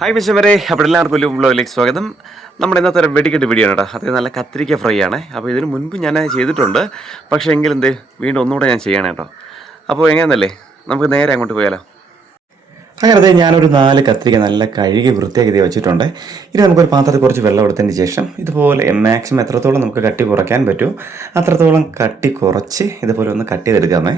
Hi mister അപ്പോൾ എല്ലാവർക്കും ഒരു വ്ലോഗിലേക്ക് സ്വാഗതം. നമ്മുടെ ഇന്നത്തെ ഒരു വെടിക്കെട്ട് വീഡിയോ ആണ് കേട്ടോ. അത് നല്ല കത്തിരിക്ക ഫ്രൈ ആണ്. അപ്പോൾ ഇതിന് മുൻപ് ഞാൻ ചെയ്തിട്ടുണ്ട്, പക്ഷേ എങ്കിലും വീണ്ടും ഒന്നുകൂടെ ഞാൻ ചെയ്യണം കേട്ടോ. അപ്പോൾ എങ്ങനെയെന്നല്ലേ, നമുക്ക് നേരെ അങ്ങോട്ട് പോയാലോ. അങ്ങനെ ഞാനൊരു 4 കത്തിരിക്ക നല്ല കഴുകി വൃത്തിയാക്കി വെച്ചിട്ടുണ്ട്. ഇനി നമുക്കൊരു പാത്രത്തിൽ കുറച്ച് വെള്ളം എടുത്തതിന് ശേഷം ഇതുപോലെ മാക്സിമം എത്രത്തോളം നമുക്ക് കട്ടി കുറയ്ക്കാൻ പറ്റുമോ അത്രത്തോളം കട്ടി കുറച്ച് ഇതുപോലെ ഒന്ന് കട്ട് ചെയ്തെടുക്കാമേ.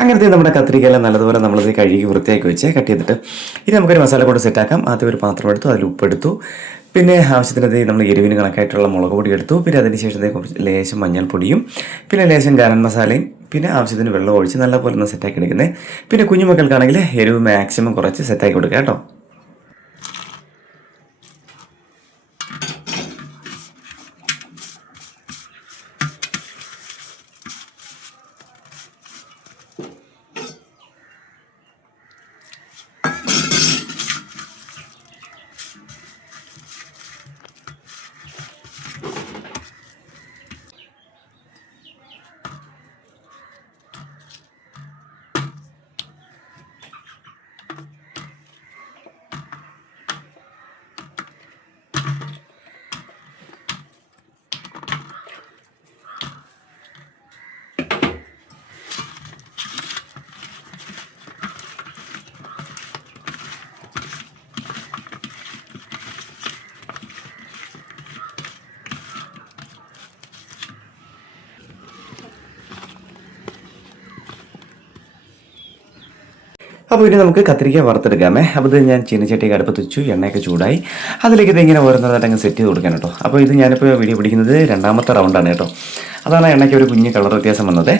അങ്ങനത്തെ നമ്മുടെ കത്തിരിക്കയെല്ലാം നല്ലതുപോലെ നമ്മളിത് കഴുകി വൃത്തിയാക്കി വെച്ച് കട്ട് ചെയ്തിട്ട് ഇനി നമുക്കൊരു മസാല കൊണ്ട് സെറ്റാക്കാം. ആദ്യം ഒരു പാത്രം എടുത്തു, അതിൽ ഉപ്പെടുത്തു, പിന്നെ ആവശ്യത്തിന് നമ്മൾ എരിവിന് കണക്കായിട്ടുള്ള മുളക് പൊടി എടുത്തു, പിന്നെ അതിനുശേഷം കുറച്ച് ലേശം മഞ്ഞൾപ്പൊടിയും പിന്നെ ലേശം ഗരം മസാലയും പിന്നെ ആവശ്യത്തിന് വെള്ളം ഒഴിച്ച് നല്ലപോലെ ഒന്ന് സെറ്റാക്കി എടുക്കുന്നത്. പിന്നെ കുഞ്ഞുമക്കൾക്കാണെങ്കിൽ എരിവ് മാക്സിമം കുറച്ച് സെറ്റാക്കി കൊടുക്കുക കേട്ടോ. അപ്പോൾ ഇനി നമുക്ക് കത്തിരിക്ക വറുത്തെടുക്കാമേ. അപ്പോൾ ഇത് ഞാൻ ചീനച്ചട്ടിയൊക്കെ അടുപ്പത്ത് വെച്ചു, എണ്ണയൊക്കെ ചൂടായി, അതിലേക്ക് ഇത് ഇങ്ങനെ ഓരോന്നോരായിട്ട് അങ്ങ് സെറ്റ് ചെയ്ത് കൊടുക്കാൻ കേട്ടോ. അപ്പോൾ ഇത് ഞാനിപ്പോൾ വീഡിയോ പിടിക്കുന്നത് 2ാമത്തെ റൗണ്ടാണ് കേട്ടോ. അതാണ് എണ്ണയ്ക്ക് ഒരു കുഞ്ഞ് കളർ വ്യത്യാസം വന്നത്.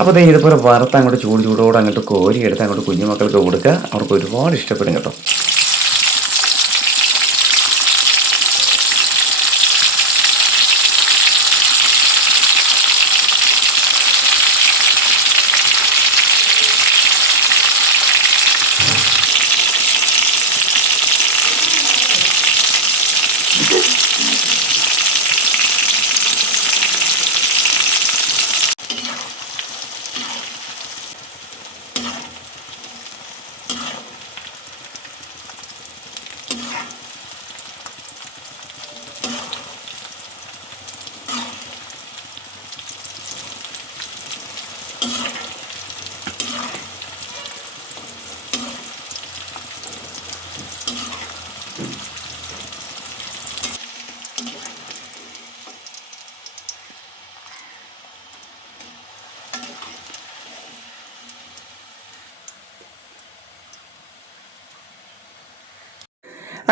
അപ്പോൾ ഇതുപോലെ വറുത്ത് അങ്ങോട്ട് ചൂടോടെ അങ്ങോട്ട് കോരി എടുത്ത് അങ്ങോട്ട് കുഞ്ഞുമക്കൾക്ക് കൊടുക്കുക, അവർക്ക് ഒരുപാട് ഇഷ്ടപ്പെടും കേട്ടോ.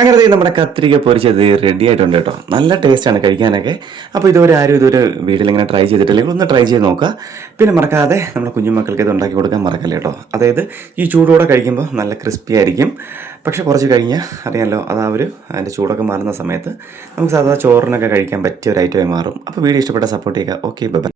അങ്ങനെ നമ്മുടെ കത്തിരിക്ക പൊരിച്ചത് റെഡി ആയിട്ടുണ്ട് കേട്ടോ. നല്ല ടേസ്റ്റാണ് കഴിക്കാനൊക്കെ. അപ്പോൾ ആരും ഇതൊരു വീട്ടിലിങ്ങനെ ട്രൈ ചെയ്തിട്ടില്ലെങ്കിൽ ഒന്ന് ട്രൈ ചെയ്ത് നോക്കുക. പിന്നെ മറക്കാതെ നമ്മുടെ കുഞ്ഞുമക്കൾക്ക് ഇത് ഉണ്ടാക്കി കൊടുക്കാൻ മറക്കല്ലേ കേട്ടോ. അതായത് ഈ ചൂടോടെ കഴിക്കുമ്പോൾ നല്ല ക്രിസ്പി ആയിരിക്കും. പക്ഷെ കുറച്ച് കഴിഞ്ഞാൽ അറിയാമല്ലോ, അതിൻ്റെ ചൂടൊക്കെ മാറുന്ന സമയത്ത് നമുക്ക് സാധാരണ ചോറിനൊക്കെ കഴിക്കാൻ പറ്റിയ ഒരു ഐറ്റമായി മാറും. അപ്പോൾ വീഡിയോ ഇഷ്ടപ്പെട്ട സപ്പോർട്ട് ചെയ്യുക. Okay, by.